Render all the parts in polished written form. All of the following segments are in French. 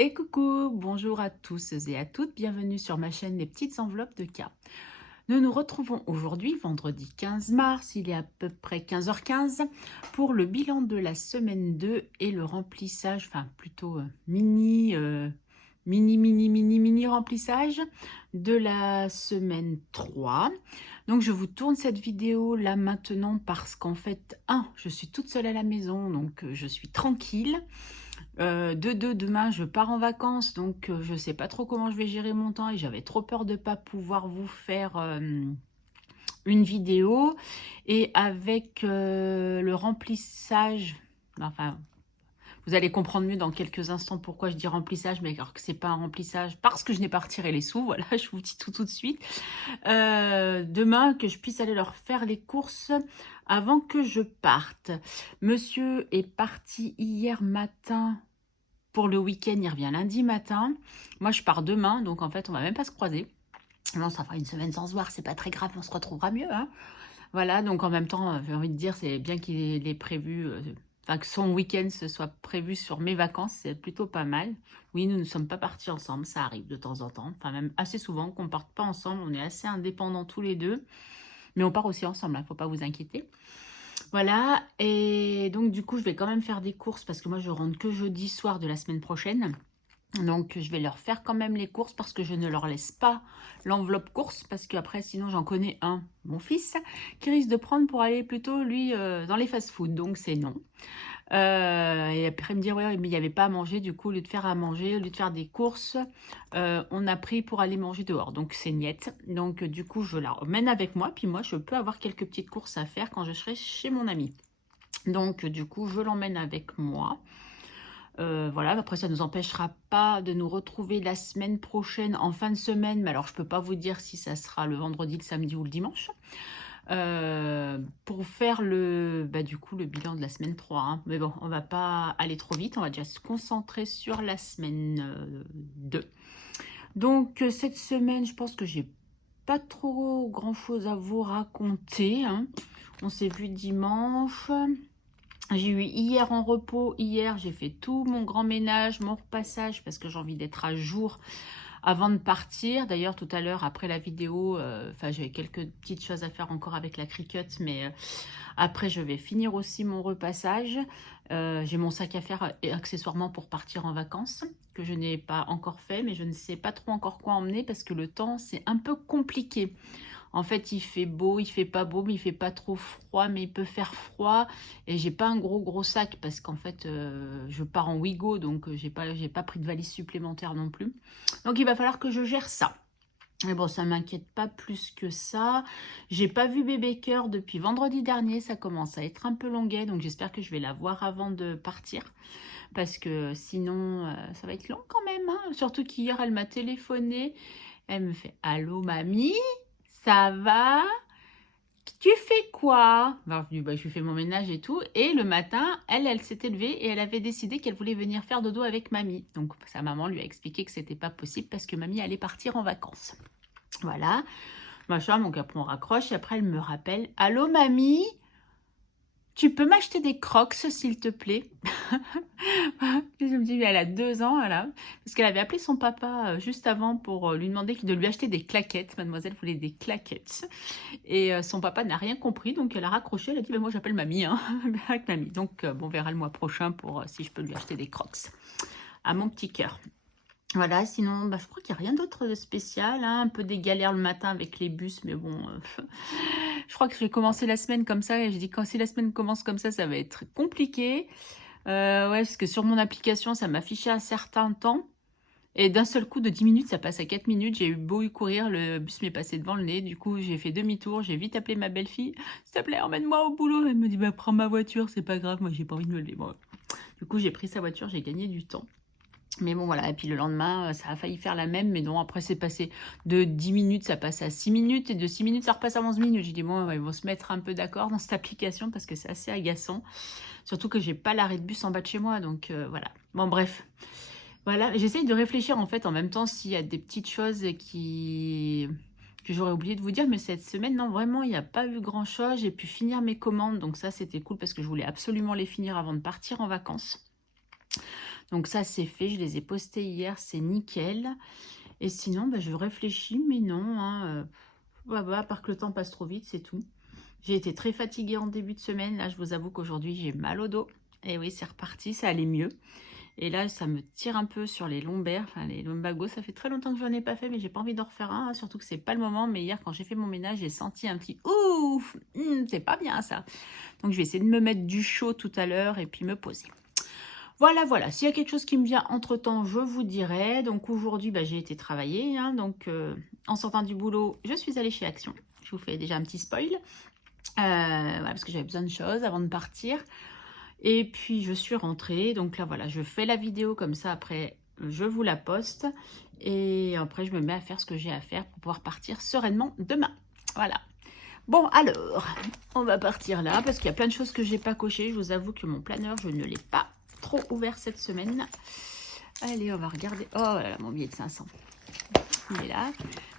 Et coucou, bonjour à tous et à toutes, bienvenue sur ma chaîne Les Petites Enveloppes de K. Nous nous retrouvons aujourd'hui, vendredi 15 mars, il est à peu près 15h15, pour le bilan de la semaine 2 et le remplissage, enfin plutôt mini remplissage de la semaine 3. Donc je vous tourne cette vidéo là maintenant parce qu'en fait, je suis toute seule à la maison, donc je suis tranquille. De deux, demain, je pars en vacances, donc je ne sais pas trop comment je vais gérer mon temps et j'avais trop peur de ne pas pouvoir vous faire une vidéo. Et avec le remplissage, enfin, vous allez comprendre mieux dans quelques instants pourquoi je dis remplissage, mais alors que c'est pas un remplissage, parce que je n'ai pas retiré les sous, voilà, je vous dis tout de suite. Demain, que je puisse aller leur faire les courses avant que je parte. Monsieur est parti hier matin. Pour le week-end, il revient lundi matin. Moi, je pars demain, donc en fait, on va même pas se croiser. Non, ça fera une semaine sans se voir, c'est pas très grave, on se retrouvera mieux, hein. Voilà, donc en même temps, j'ai envie de dire, c'est bien qu'il ait prévu, enfin que son week-end se soit prévu sur mes vacances, c'est plutôt pas mal. Oui, nous ne sommes pas partis ensemble, ça arrive de temps en temps, enfin même assez souvent qu'on ne parte pas ensemble, on est assez indépendants tous les deux, mais on part aussi ensemble, il ne faut pas vous inquiéter. Voilà, et donc du coup, je vais quand même faire des courses parce que moi, je rentre que jeudi soir de la semaine prochaine. Donc, je vais leur faire quand même les courses parce que je ne leur laisse pas l'enveloppe course parce qu'après, sinon, j'en connais un, mon fils, qui risque de prendre pour aller plutôt, lui, dans les fast-food. Donc, c'est non. Et après, il me dit, ouais, mais il n'y avait pas à manger. Du coup, au lieu de faire à manger, au lieu de faire des courses, on a pris pour aller manger dehors. Donc, c'est niette. Donc, du coup, je la emmène avec moi. Puis moi, je peux avoir quelques petites courses à faire quand je serai chez mon ami. Donc, du coup, je l'emmène avec moi. Voilà, après ça ne nous empêchera pas de nous retrouver la semaine prochaine en fin de semaine. Mais alors, je ne peux pas vous dire si ça sera le vendredi, le samedi ou le dimanche. Pour faire du coup, le bilan de la semaine 3, hein. Mais bon, on va pas aller trop vite. On va déjà se concentrer sur la semaine 2. Donc, cette semaine, je pense que j'ai pas trop grand-chose à vous raconter, hein. On s'est vu dimanche. J'ai eu hier en repos. Hier, j'ai fait tout mon grand ménage, mon repassage, parce que j'ai envie d'être à jour avant de partir. D'ailleurs, tout à l'heure, après la vidéo, j'avais quelques petites choses à faire encore avec la Cricut, mais après, je vais finir aussi mon repassage. J'ai mon sac à faire accessoirement pour partir en vacances, que je n'ai pas encore fait, mais je ne sais pas trop encore quoi emmener, parce que le temps, c'est un peu compliqué. En fait, il fait beau, il fait pas beau, mais il fait pas trop froid, mais il peut faire froid. Et j'ai pas un gros sac parce qu'en fait, je pars en Ouigo, donc j'ai pas pris de valise supplémentaire non plus. Donc il va falloir que je gère ça. Mais bon, ça m'inquiète pas plus que ça. J'ai pas vu bébé cœur depuis vendredi dernier, ça commence à être un peu longuet, donc j'espère que je vais la voir avant de partir. Parce que sinon, ça va être long quand même, hein. Surtout qu'hier, elle m'a téléphoné. Elle me fait: «Allô mamie, ça va? Tu fais quoi?» Je lui fais mon ménage et tout. Et le matin, elle s'était levée et elle avait décidé qu'elle voulait venir faire dodo avec mamie. Donc sa maman lui a expliqué que c'était pas possible parce que mamie allait partir en vacances. Voilà, machin, donc après on raccroche et après elle me rappelle: «Allô mamie, tu peux m'acheter des Crocs s'il te plaît?» Je me dis, mais elle a 2 ans, voilà. Parce qu'elle avait appelé son papa juste avant pour lui demander de lui acheter des claquettes. Mademoiselle voulait des claquettes. Et son papa n'a rien compris, donc elle a raccroché. Elle a dit, bah, moi j'appelle mamie, hein, avec mamie. Donc on verra le mois prochain pour si je peux lui acheter des Crocs. À mon petit cœur. Voilà, sinon, je crois qu'il n'y a rien d'autre de spécial, hein. Un peu des galères le matin avec les bus, mais bon, je crois que je vais commencer la semaine comme ça. Et j'ai dit, si la semaine commence comme ça va être compliqué. Ouais, parce que sur mon application, ça m'affichait un certain temps. Et d'un seul coup, de 10 minutes, ça passe à 4 minutes. J'ai eu beau y courir, le bus m'est passé devant le nez. Du coup, j'ai fait demi-tour. J'ai vite appelé ma belle-fille. «S'il te plaît, emmène-moi au boulot.» Elle me dit, prends ma voiture, c'est pas grave. Moi, j'ai pas envie de me lever. Bon. Du coup, j'ai pris sa voiture, j'ai gagné du temps. Mais bon, voilà. Et puis le lendemain, ça a failli faire la même. Mais non, après, c'est passé de 10 minutes, ça passe à 6 minutes. Et de 6 minutes, ça repasse à 11 minutes. J'ai dit, bon, ils vont se mettre un peu d'accord dans cette application parce que c'est assez agaçant. Surtout que j'ai pas l'arrêt de bus en bas de chez moi. Donc, voilà. Bon, bref. Voilà. J'essaye de réfléchir, en fait, en même temps, s'il y a des petites choses que j'aurais oublié de vous dire. Mais cette semaine, non, vraiment, il n'y a pas eu grand-chose. J'ai pu finir mes commandes. Donc ça, c'était cool parce que je voulais absolument les finir avant de partir en vacances. Donc ça, c'est fait. Je les ai postés hier. C'est nickel. Et sinon, bah, je réfléchis, mais non. Hein, à part que le temps passe trop vite, c'est tout. J'ai été très fatiguée en début de semaine. Là, je vous avoue qu'aujourd'hui, j'ai mal au dos. Et oui, c'est reparti. Ça allait mieux. Et là, ça me tire un peu sur les lombaires, enfin les lumbagos. Ça fait très longtemps que je n'en ai pas fait, mais j'ai pas envie d'en refaire un. Hein, surtout que c'est pas le moment. Mais hier, quand j'ai fait mon ménage, j'ai senti un petit ouf, c'est pas bien ça. Donc, je vais essayer de me mettre du chaud tout à l'heure et puis me poser. Voilà, voilà. S'il y a quelque chose qui me vient entre-temps, je vous dirai. Donc, aujourd'hui, bah, j'ai été travailler. Hein, donc, en sortant du boulot, je suis allée chez Action. Je vous fais déjà un petit spoil. Voilà, parce que j'avais besoin de choses avant de partir. Et puis, je suis rentrée. Donc là, voilà, je fais la vidéo comme ça. Après, je vous la poste. Et après, je me mets à faire ce que j'ai à faire pour pouvoir partir sereinement demain. Voilà. Bon, alors, on va partir là parce qu'il y a plein de choses que j'ai pas cochées. Je vous avoue que mon planeur, je ne l'ai pas trop ouvert cette semaine. Allez, on va regarder. Oh là là, mon billet de 500. Il est là.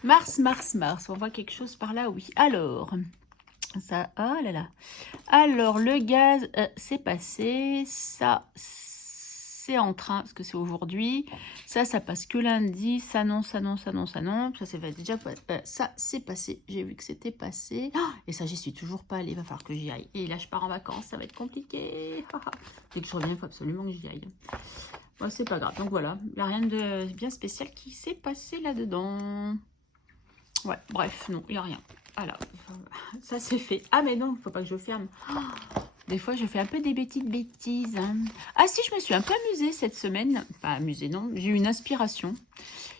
Mars, mars, mars. On voit quelque chose par là, oui. Alors... ça, oh là là. Alors, le gaz, c'est passé. Ça, c'est en train, parce que c'est aujourd'hui. Ça passe que lundi. Ça, non, ça, non, ça, non, ça, non. Ça, c'est déjà ça, c'est passé. J'ai vu que c'était passé. Oh, et ça, j'y suis toujours pas allée. Il va falloir que j'y aille. Et là, je pars en vacances. Ça va être compliqué. Dès que je reviens, il faut absolument que j'y aille. Bon, c'est pas grave. Donc, voilà. Il n'y a rien de bien spécial qui s'est passé là-dedans. Ouais, bref, non, il n'y a rien. Voilà, ça c'est fait. Ah mais non, il ne faut pas que je ferme. Oh, des fois, je fais un peu des bêtises. Hein. Ah si, je me suis un peu amusée cette semaine. Pas amusée, non. J'ai eu une inspiration.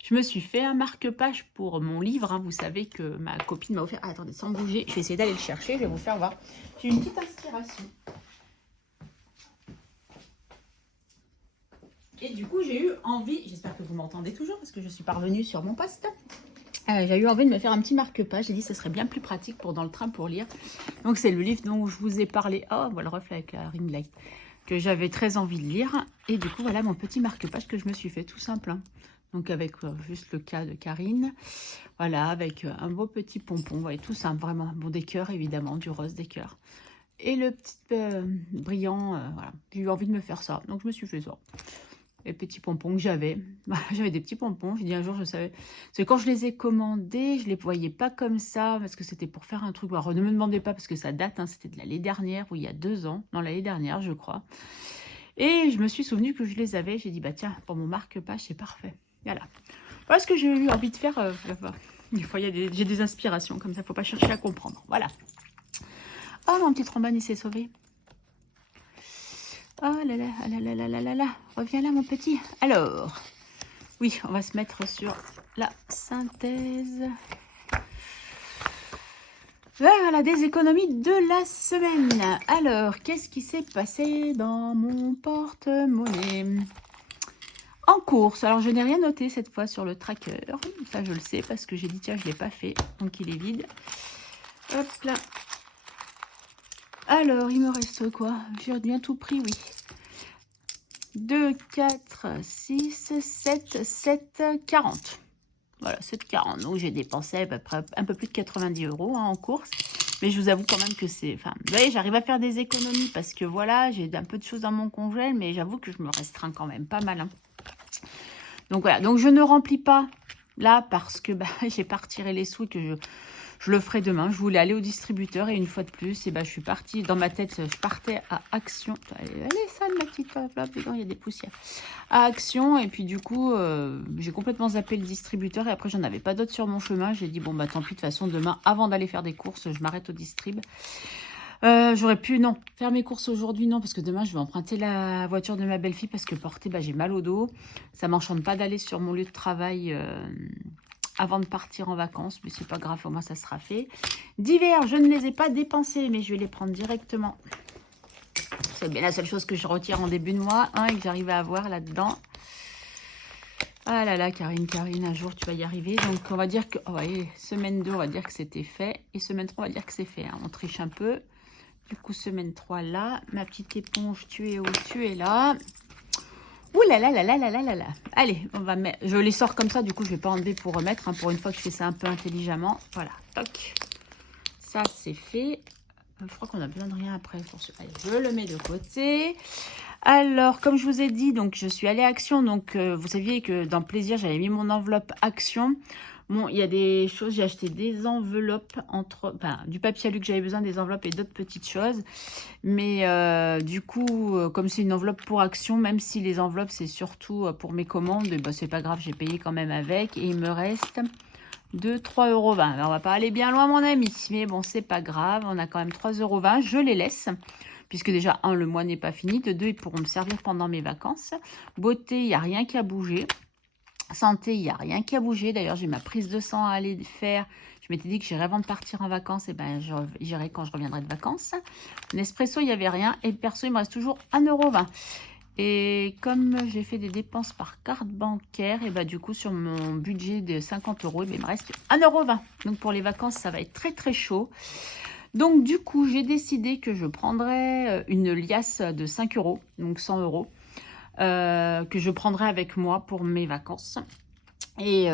Je me suis fait un marque-page pour mon livre. Hein. Vous savez que ma copine m'a offert... Ah, attendez, sans bouger. Je vais essayer d'aller le chercher. Je vais vous faire voir. J'ai une petite inspiration. Et du coup, j'ai eu envie... J'espère que vous m'entendez toujours parce que je suis parvenue sur mon poste. J'ai eu envie de me faire un petit marque-page. J'ai dit que ce serait bien plus pratique pour dans le train pour lire. Donc, c'est le livre dont je vous ai parlé. Oh, voilà le reflet avec la ring light. Que j'avais très envie de lire. Et du coup, voilà mon petit marque-page que je me suis fait tout simple. Hein. Donc, avec juste le cas de Karine. Voilà, avec un beau petit pompon. Vous voyez, tout simple, vraiment. Bon, des cœurs, évidemment, du rose, des cœurs. Et le petit brillant, voilà. J'ai eu envie de me faire ça. Donc, je me suis fait ça. Les petits pompons que j'avais. J'avais des petits pompons. Je dis un jour, je savais. Parce que quand je les ai commandés, je ne les voyais pas comme ça. Parce que c'était pour faire un truc. Alors, ne me demandez pas parce que ça date. Hein, c'était de l'année dernière ou il y a 2 ans. Non, l'année dernière, je crois. Et je me suis souvenu que je les avais. J'ai dit, bah tiens, pour mon marque-page, c'est parfait. Voilà. Voilà ce que j'ai eu envie de faire. Des fois, j'ai des inspirations. Comme ça, il ne faut pas chercher à comprendre. Voilà. Oh, mon petit trombone, il s'est sauvé. Oh là là, ah là là là là là là. Reviens là, mon petit. Alors, oui, on va se mettre sur la synthèse. Voilà, des économies de la semaine. Alors, qu'est-ce qui s'est passé dans mon porte-monnaie? En course, alors je n'ai rien noté cette fois sur le tracker. Ça, je le sais parce que j'ai dit, tiens, je ne l'ai pas fait. Donc, il est vide. Hop là. Alors, il me reste quoi? J'ai bien tout pris, oui. 2, 4, 6, 7, 7, 40. Voilà, 7,40. Donc, j'ai dépensé à peu près un peu plus de 90 € hein, en course. Mais je vous avoue quand même que c'est... Enfin, vous voyez, j'arrive à faire des économies parce que voilà, j'ai un peu de choses dans mon congèle. Mais j'avoue que je me restreins quand même pas mal. Hein. Donc, voilà. Donc, je ne remplis pas là parce que j'ai pas retiré les sous et que je le ferai demain. Je voulais aller au distributeur et une fois de plus, et je suis partie. Dans ma tête, je partais à Action. Elle est sale, ma petite flop. Il y a des poussières. À Action. Et puis du coup, j'ai complètement zappé le distributeur. Et après, j'en avais pas d'autres sur mon chemin. J'ai dit, bon, bah tant pis. De toute façon, demain, avant d'aller faire des courses, je m'arrête au distrib. J'aurais pu, non, faire mes courses aujourd'hui, non, parce que demain, je vais emprunter la voiture de ma belle-fille parce que porter, j'ai mal au dos. Ça m'enchante pas d'aller sur mon lieu de travail... avant de partir en vacances, mais c'est pas grave, au moins ça sera fait. Divers, je ne les ai pas dépensés, mais je vais les prendre directement. C'est bien la seule chose que je retire en début de mois, hein, et que j'arrive à avoir là-dedans. Ah là là, Karine, un jour tu vas y arriver. Donc on va dire que, oh, voyez, semaine 2, on va dire que c'était fait, et semaine 3, on va dire que c'est fait. Hein. On triche un peu. Du coup, semaine 3 là, ma petite éponge, tu es où? Tu es là. Ouh là là là là là là là là. Allez, on va mettre. Je les sors comme ça, du coup, je ne vais pas enlever pour remettre. Hein, pour une fois que je fais ça un peu intelligemment. Voilà, toc. Ça, c'est fait. Je crois qu'on a besoin de rien après. Allez, je le mets de côté. Alors, comme je vous ai dit, donc je suis allée à Action. Donc, vous saviez que dans Plaisir, j'avais mis mon enveloppe Action. Bon, il y a des choses, j'ai acheté des enveloppes, enfin, du papier alu que j'avais besoin, des enveloppes et d'autres petites choses. Mais du coup, comme c'est une enveloppe pour Action, même si les enveloppes, c'est surtout pour mes commandes, et ben, c'est pas grave, j'ai payé quand même avec. Et il me reste de 3,20 €. Alors, on va pas aller bien loin, mon ami. Mais bon, c'est pas grave, on a quand même 3,20 €. Je les laisse. Puisque déjà, 1, le mois n'est pas fini. De 2, ils pourront me servir pendant mes vacances. Beauté, il n'y a rien qui a bougé. Santé, il n'y a rien qui a bougé. D'ailleurs, j'ai ma prise de sang à aller faire. Je m'étais dit que j'irais avant de partir en vacances. Et ben, j'irai quand je reviendrai de vacances. Nespresso, il n'y avait rien. Et perso, il me reste toujours 1,20 €. Et comme j'ai fait des dépenses par carte bancaire, et ben, du coup, sur mon budget de 50 €, il me reste 1,20 €. Donc, pour les vacances, ça va être très, très chaud. Donc, du coup, j'ai décidé que je prendrais une liasse de 5 €, donc 100 €, que je prendrai avec moi pour mes vacances. Et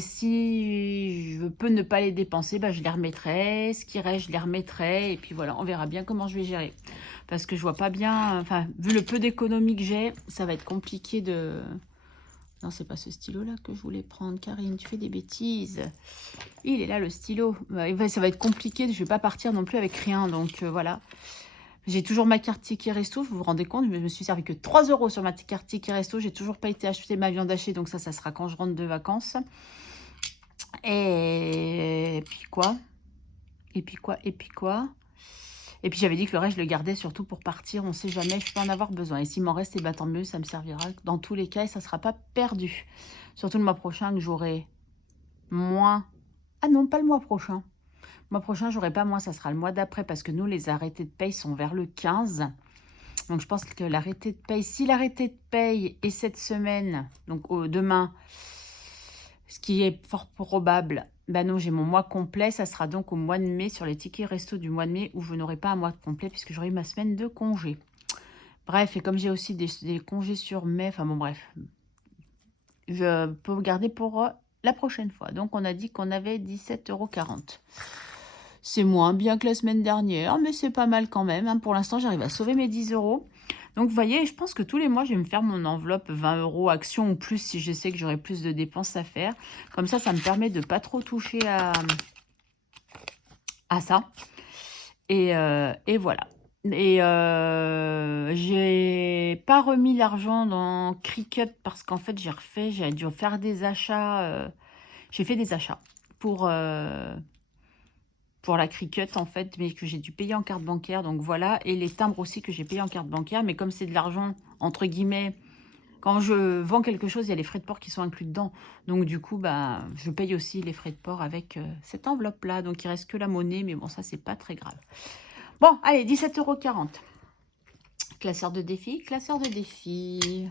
si je peux ne pas les dépenser, bah, je les remettrai. Ce qui reste, je les remettrai. Et puis voilà, on verra bien comment je vais gérer. Parce que je vois pas bien, enfin, vu le peu d'économie que j'ai, ça va être compliqué de... Non, c'est pas ce stylo-là que je voulais prendre. Karine, tu fais des bêtises. Il est là, le stylo. Ça va être compliqué. Je vais pas partir non plus avec rien. Donc, voilà. J'ai toujours ma carte Ticket Resto. Vous vous rendez compte, je me suis servi que 3 € sur ma carte Ticket Resto. J'ai toujours pas été acheter ma viande hachée. Donc, ça sera quand je rentre de vacances. Et puis quoi? Et puis quoi? Et puis quoi? Et puis, j'avais dit que le reste, je le gardais surtout pour partir. On ne sait jamais, je peux en avoir besoin. Et s'il m'en reste, eh ben, tant mieux, ça me servira dans tous les cas et ça ne sera pas perdu. Surtout le mois prochain que j'aurai moins... Ah non, pas le mois prochain. Le mois prochain, j'aurai pas moins, ça sera le mois d'après parce que nous, les arrêtés de paye sont vers le 15. Donc, je pense que l'arrêté de paye, si l'arrêté de paye est cette semaine, donc demain, ce qui est fort probable, ben non, j'ai mon mois complet. Ça sera donc au mois de mai, sur les tickets resto du mois de mai, où je n'aurai pas un mois complet puisque j'aurai eu ma semaine de congé. Bref, et comme j'ai aussi des congés sur mai, enfin bon, bref, je peux vous garder pour la prochaine fois. Donc, on a dit qu'on avait 17,40 €. C'est moins bien que la semaine dernière, mais c'est pas mal quand même. Hein. Pour l'instant, j'arrive à sauver mes 10 €. Donc, vous voyez, je pense que tous les mois, je vais me faire mon enveloppe 20 € Action ou plus si je sais que j'aurai plus de dépenses à faire. Comme ça me permet de ne pas trop toucher à ça. Et voilà. Et j'ai pas remis l'argent dans Cricut parce qu'en fait, j'ai dû faire des achats. J'ai fait des achats pour la Cricut en fait, mais que j'ai dû payer en carte bancaire. Donc voilà, et les timbres aussi que j'ai payé en carte bancaire. Mais comme c'est de l'argent, entre guillemets, quand je vends quelque chose, il y a les frais de port qui sont inclus dedans. Donc du coup, bah, je paye aussi les frais de port avec cette enveloppe-là. Donc il reste que la monnaie, mais bon, ça, c'est pas très grave. Bon, allez, 17,40 €. Classeur de défi, classeur de défi.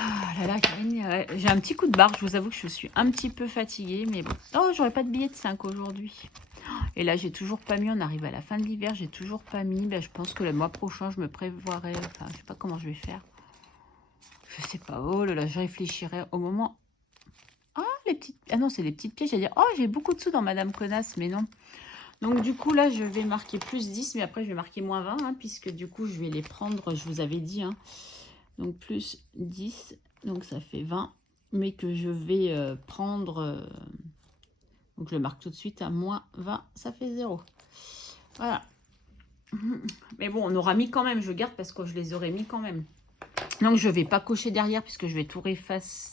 Ah là là, Karine, j'ai un petit coup de barre. Je vous avoue que je suis un petit peu fatiguée, mais bon. Oh, j'aurais pas de billet de 5 aujourd'hui. Et là, j'ai toujours pas mis. On arrive à la fin de l'hiver, j'ai toujours pas mis. Ben, je pense que le mois prochain, je me prévoirai. Enfin, je sais pas comment je vais faire. Je sais pas. Oh là là, je réfléchirai au moment. Ah, les petites. Ah non, c'est les petites pièces. J'allais dire, oh, j'ai beaucoup de sous dans Madame Connasse, mais non. Donc, du coup, là, je vais marquer plus 10, mais après, je vais marquer moins 20, hein, puisque du coup, je vais les prendre, je vous avais dit. Hein. Donc, plus 10, donc ça fait 20, mais que je vais prendre... donc, je le marque tout de suite à moins 20, ça fait 0. Voilà. Mais bon, on aura mis quand même, je garde parce que je les aurais mis quand même. Donc, je ne vais pas cocher derrière puisque je vais tout réeffacer.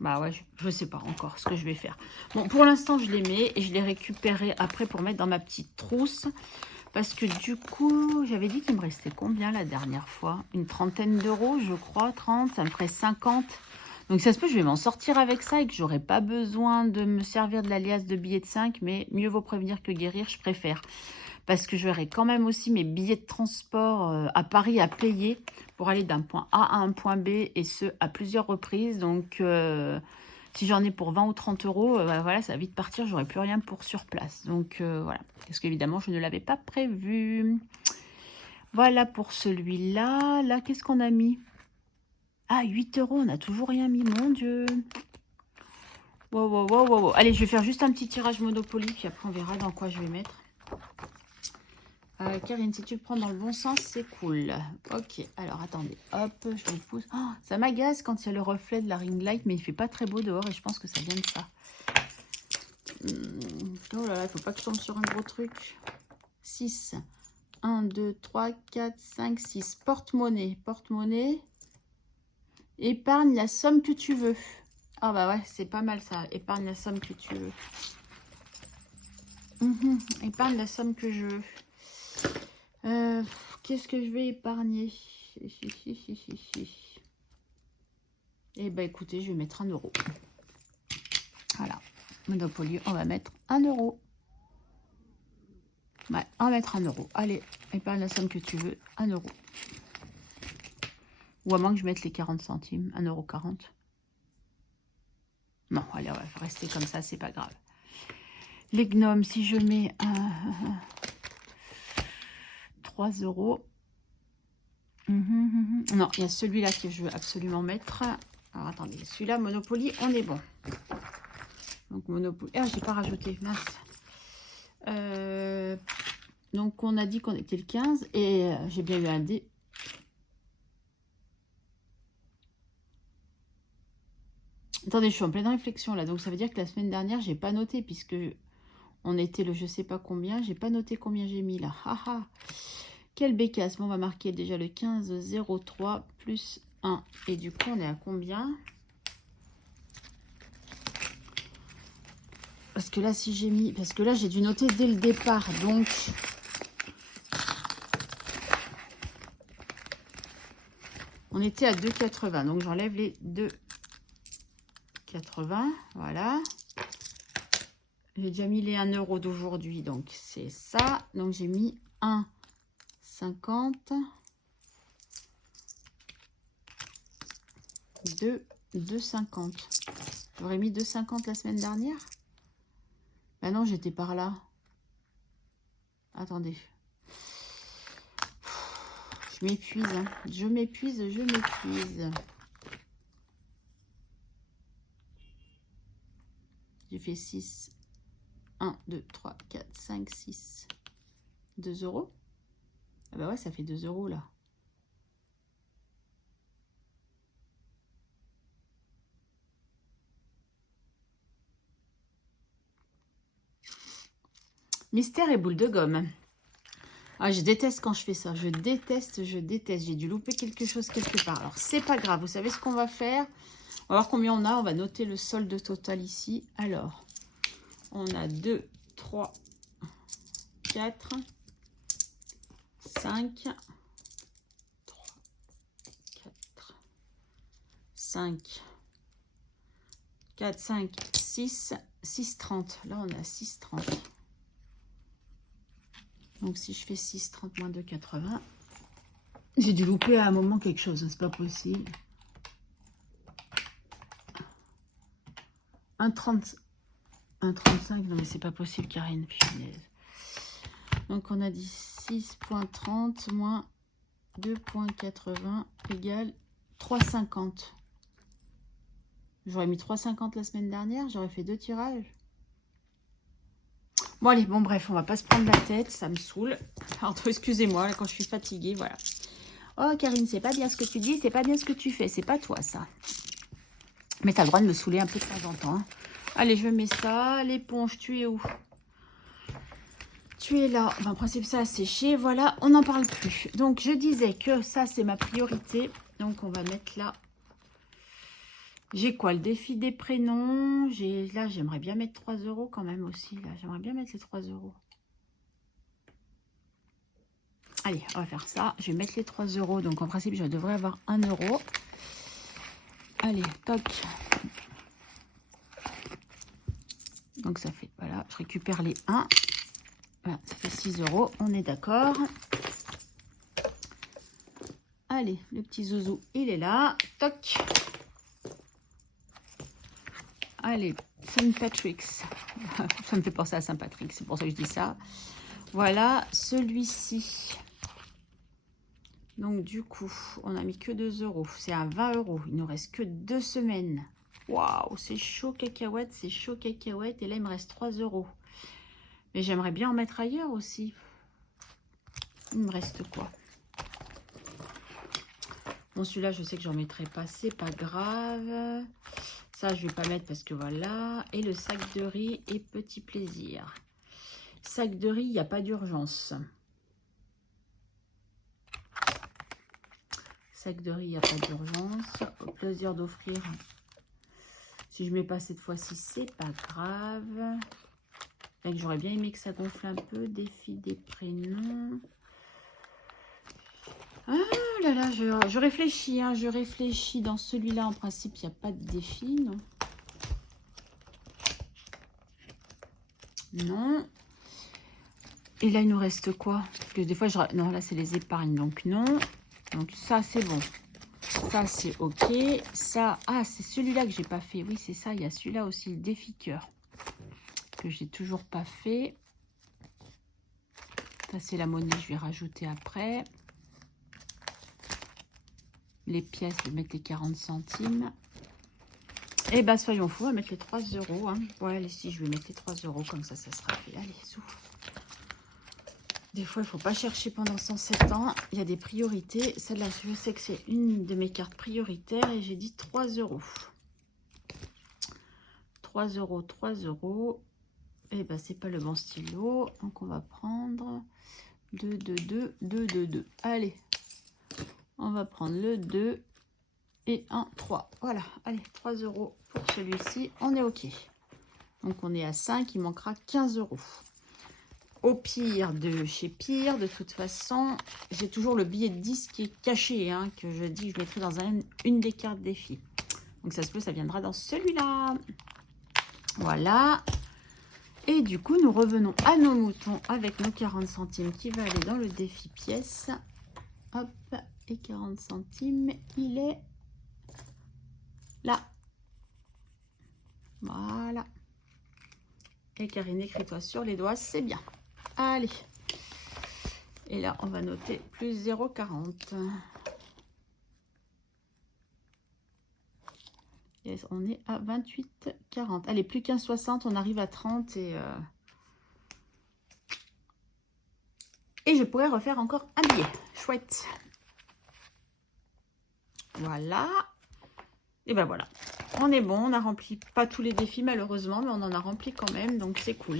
Bah ouais, je ne sais pas encore ce que je vais faire. Bon, pour l'instant, je les mets et je les récupérerai après pour mettre dans ma petite trousse. Parce que du coup, j'avais dit qu'il me restait combien la dernière fois? Une trentaine d'euros, je crois, 30, ça me ferait 50. Donc ça se peut, je vais m'en sortir avec ça et que j'aurai pas besoin de me servir de l'alias de billets de 5, mais mieux vaut prévenir que guérir, je préfère. Parce que j'aurai quand même aussi mes billets de transport à Paris à payer pour aller d'un point A à un point B, et ce, à plusieurs reprises. Donc, si j'en ai pour 20 ou 30 €, bah, voilà, ça va vite partir, j'aurai plus rien pour sur place. Donc, voilà. Parce qu'évidemment, je ne l'avais pas prévu. Voilà pour celui-là. Là, qu'est-ce qu'on a mis? Ah, 8 €, on n'a toujours rien mis, mon Dieu. Wow, wow, wow, wow, wow. Allez, je vais faire juste un petit tirage Monopoly, puis après, on verra dans quoi je vais mettre. Karine, si tu le prends dans le bon sens, c'est cool. Ok, alors attendez, hop, je vous pousse. Oh, ça m'agace quand il y a le reflet de la ring light, mais il fait pas très beau dehors et je pense que ça vient de ça. Oh là là, il faut pas que je tombe sur un gros truc. 6. 1, 2, 3, 4, 5, 6. Porte-monnaie. Porte-monnaie. Épargne la somme que tu veux. Ah bah ouais, c'est pas mal ça. Épargne la somme que tu veux. Épargne la somme que je veux. Qu'est-ce que je vais épargner? Eh ben écoutez, je vais mettre 1 euro. Voilà. Monopoly, on va mettre 1 euro. Ouais, on va mettre 1 euro. Allez, épargne la somme que tu veux, 1 euro. Ou à moins que je mette les 40 centimes, 1,40 €. Non, allez, on va rester comme ça, c'est pas grave. Les gnomes, si je mets 3 euros. Non, il y a celui-là que je veux absolument mettre. Alors attendez, celui-là, Monopoly, on est bon. Donc Monopoly. Ah, j'ai pas rajouté, mince. Donc on a dit qu'on était le 15 et j'ai bien eu un dé. Attendez, je suis en pleine réflexion là. Donc ça veut dire que la semaine dernière, j'ai pas noté puisque on était le je sais pas combien. J'ai pas noté combien j'ai mis là. Haha. Quel bécasse. Bon, on va marquer déjà le 15, 03 plus 1. Et du coup, on est à combien? Parce que là, si j'ai mis... Parce que là, j'ai dû noter dès le départ. Donc... On était à 2,80. Donc, j'enlève les 2,80. Voilà. J'ai déjà mis les 1 euro d'aujourd'hui. Donc, c'est ça. Donc, j'ai mis 1,50. 2,50. J'aurais mis 2,50 la semaine dernière. Ben non, j'étais par là. Attendez. Je m'épuise. Hein. Je m'épuise. J'ai fait 6. 1, 2, 3, 4, 5, 6. 2 euros. Ah bah ouais, ça fait 2 euros là. Mystère et boule de gomme. Ah, je déteste quand je fais ça. Je déteste. J'ai dû louper quelque chose quelque part. Alors, c'est pas grave. Vous savez ce qu'on va faire? On va voir combien on a. On va noter le solde total ici. Alors, on a 2, 3, 4, 5, 3, 4, 5, 4, 5, 6, 6,30. Là, on a 6,30. Donc, si je fais 6,30 moins 2,80, j'ai dû louper à un moment quelque chose. C'est pas possible. 1,30. 1,35. Non, mais c'est pas possible, Karine. Punaise. Donc, on a dit 6,30 moins 2,80 égale 3,50. J'aurais mis 3,50 la semaine dernière. J'aurais fait 2 tirages. Bon, allez, bon, bref, on va pas se prendre la tête. Ça me saoule. Pardon, excusez-moi, quand je suis fatiguée, voilà. Oh, Karine, c'est pas bien ce que tu dis, c'est pas bien ce que tu fais. C'est pas toi, ça. Mais tu as le droit de me saouler un peu de temps en temps. Hein. Allez, je mets ça. L'éponge, tu es où? Tu es là. Enfin, en principe, ça a séché. Voilà, on n'en parle plus. Donc, je disais que ça, c'est ma priorité. Donc, on va mettre là. J'ai quoi? Le défi des prénoms. Là, j'aimerais bien mettre 3 euros quand même aussi. Là, j'aimerais bien mettre les 3 euros. Allez, on va faire ça. Je vais mettre les 3 euros. Donc, en principe, je devrais avoir 1 euro. Allez, toc. Donc, ça fait, voilà, je récupère les 1. Voilà, ça fait 6 euros. On est d'accord. Allez, le petit zouzou, il est là. Toc. Allez, Saint Patrick's. Ça me fait penser à Saint Patrick, c'est pour ça que je dis ça. Voilà, celui-ci. Donc, du coup, on a mis que 2 euros. C'est à 20 euros. Il nous reste que 2 semaines. Waouh, c'est chaud cacahuète, c'est chaud cacahuète. Et là, il me reste 3 euros. Mais j'aimerais bien en mettre ailleurs aussi. Il me reste quoi? Bon, celui-là, je sais que j'en mettrai pas, c'est pas grave. Ça, je vais pas mettre parce que voilà. Et le sac de riz et petit plaisir. Sac de riz, il n'y a pas d'urgence. Sac de riz, il n'y a pas d'urgence. Au plaisir d'offrir. Si je mets pas cette fois-ci, c'est pas grave. J'aurais bien aimé que ça gonfle un peu. Défi des prénoms. Ah là là, je réfléchis, hein, je réfléchis. Dans celui-là, en principe, il n'y a pas de défi, non? Non. Et là, il nous reste quoi? Parce que des fois, non, là, c'est les épargnes, donc non. Donc ça, c'est bon. Ça, c'est OK. Ça, ah, c'est celui-là que j'ai pas fait. Oui, c'est ça. Il y a celui-là aussi, le défi cœur, que j'ai toujours pas fait. Ça, c'est la monnaie, je vais rajouter après. Les pièces, je vais mettre les 40 centimes. Eh bien, soyons fous, on va mettre les 3 euros. Hein. Ouais, allez, si, je vais mettre les 3 euros, comme ça sera fait. Allez, souffle. Des fois, il ne faut pas chercher pendant 107 ans. Il y a des priorités. Celle-là, je sais que c'est une de mes cartes prioritaires et j'ai dit 3 euros. 3 euros, 3 euros. Eh bien, c'est pas le bon stylo. Donc, on va prendre 2, 2, 2, 2, 2, 2. Allez, on va prendre le 2 et 1, 3. Voilà, allez, 3 euros pour celui-ci. On est OK. Donc, on est à 5. Il manquera 15 euros. Au pire de chez Pire, de toute façon, j'ai toujours le billet de 10 qui est caché, hein, que je dis que je mettrai dans une des cartes défi. Donc ça se peut, ça viendra dans celui-là. Voilà. Et du coup, nous revenons à nos moutons avec nos 40 centimes qui va aller dans le défi pièce. Hop, et 40 centimes, il est là. Voilà. Et Karine, écris-toi sur les doigts, c'est bien. Allez. Et là, on va noter plus 0,40. Et on est à 28,40. Allez, plus qu'un 60, on arrive à 30 et je pourrais refaire encore un billet. Chouette. Voilà. Et ben voilà. On est bon, on a rempli pas tous les défis malheureusement, mais on en a rempli quand même, donc c'est cool.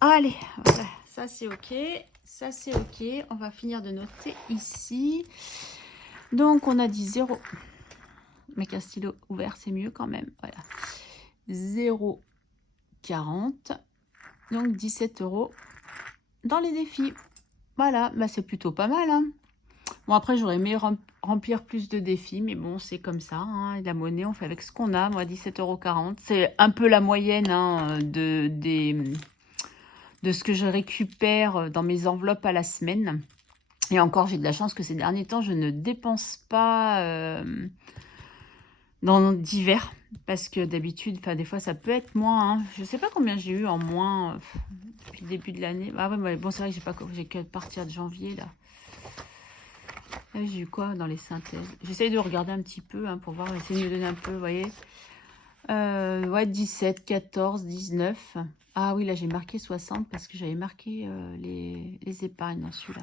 Allez, voilà, ça c'est OK. Ça c'est OK. On va finir de noter ici. Donc on a dit 0. Mais qu'un stylo ouvert, c'est mieux quand même. Voilà. 0,40. Donc 17 euros dans les défis. Voilà, bah c'est plutôt pas mal. Hein. Bon, après, j'aurais aimé remplir plus de défis, mais bon, c'est comme ça. Hein. La monnaie, on fait avec ce qu'on a. Moi, 17,40 €. C'est un peu la moyenne hein, de ce que je récupère dans mes enveloppes à la semaine. Et encore, j'ai de la chance que ces derniers temps, je ne dépense pas dans divers. Parce que d'habitude, des fois, ça peut être moins. Hein. Je ne sais pas combien j'ai eu en moins depuis le début de l'année. Ah ouais, bon, c'est vrai que j'ai que partir de janvier, là. J'ai eu quoi dans les synthèses? J'essaye de regarder un petit peu hein, pour voir, essayer de me donner un peu, vous voyez. Ouais, 17, 14, 19. Ah oui, là j'ai marqué 60 parce que j'avais marqué les épargnes dans celui-là.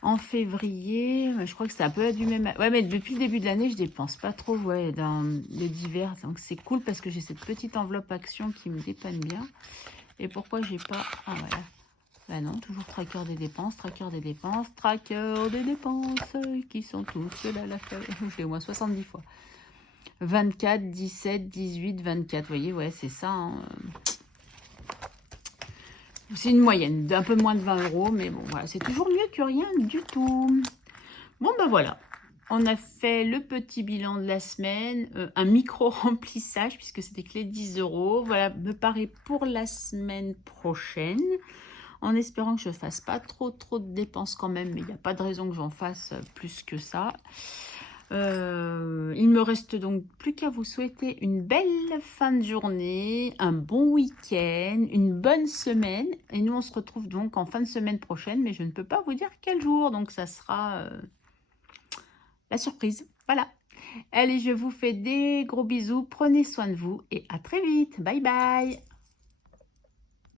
En février, je crois que c'est un peu du même... Ouais, mais depuis le début de l'année, je dépense pas trop ouais, dans les divers. Donc c'est cool parce que j'ai cette petite enveloppe action qui me dépanne bien. Et pourquoi j'ai pas... Ah voilà. Ben non, toujours tracker des dépenses, qui sont tous là, la feuille. Je l'ai au moins 70 fois. 24, 17, 18, 24. Vous voyez, ouais, c'est ça. Hein. C'est une moyenne d'un peu moins de 20 €, mais bon, voilà, c'est toujours mieux que rien du tout. Bon, ben voilà. On a fait le petit bilan de la semaine, un micro-remplissage, puisque c'était que les 10 €. Voilà, me paraît pour la semaine prochaine. En espérant que je ne fasse pas trop de dépenses quand même, mais il n'y a pas de raison que j'en fasse plus que ça. Il me reste donc plus qu'à vous souhaiter une belle fin de journée, un bon week-end, une bonne semaine. Et nous, on se retrouve donc en fin de semaine prochaine, mais je ne peux pas vous dire quel jour, donc ça sera la surprise. Voilà. Allez, je vous fais des gros bisous, prenez soin de vous et à très vite. Bye bye.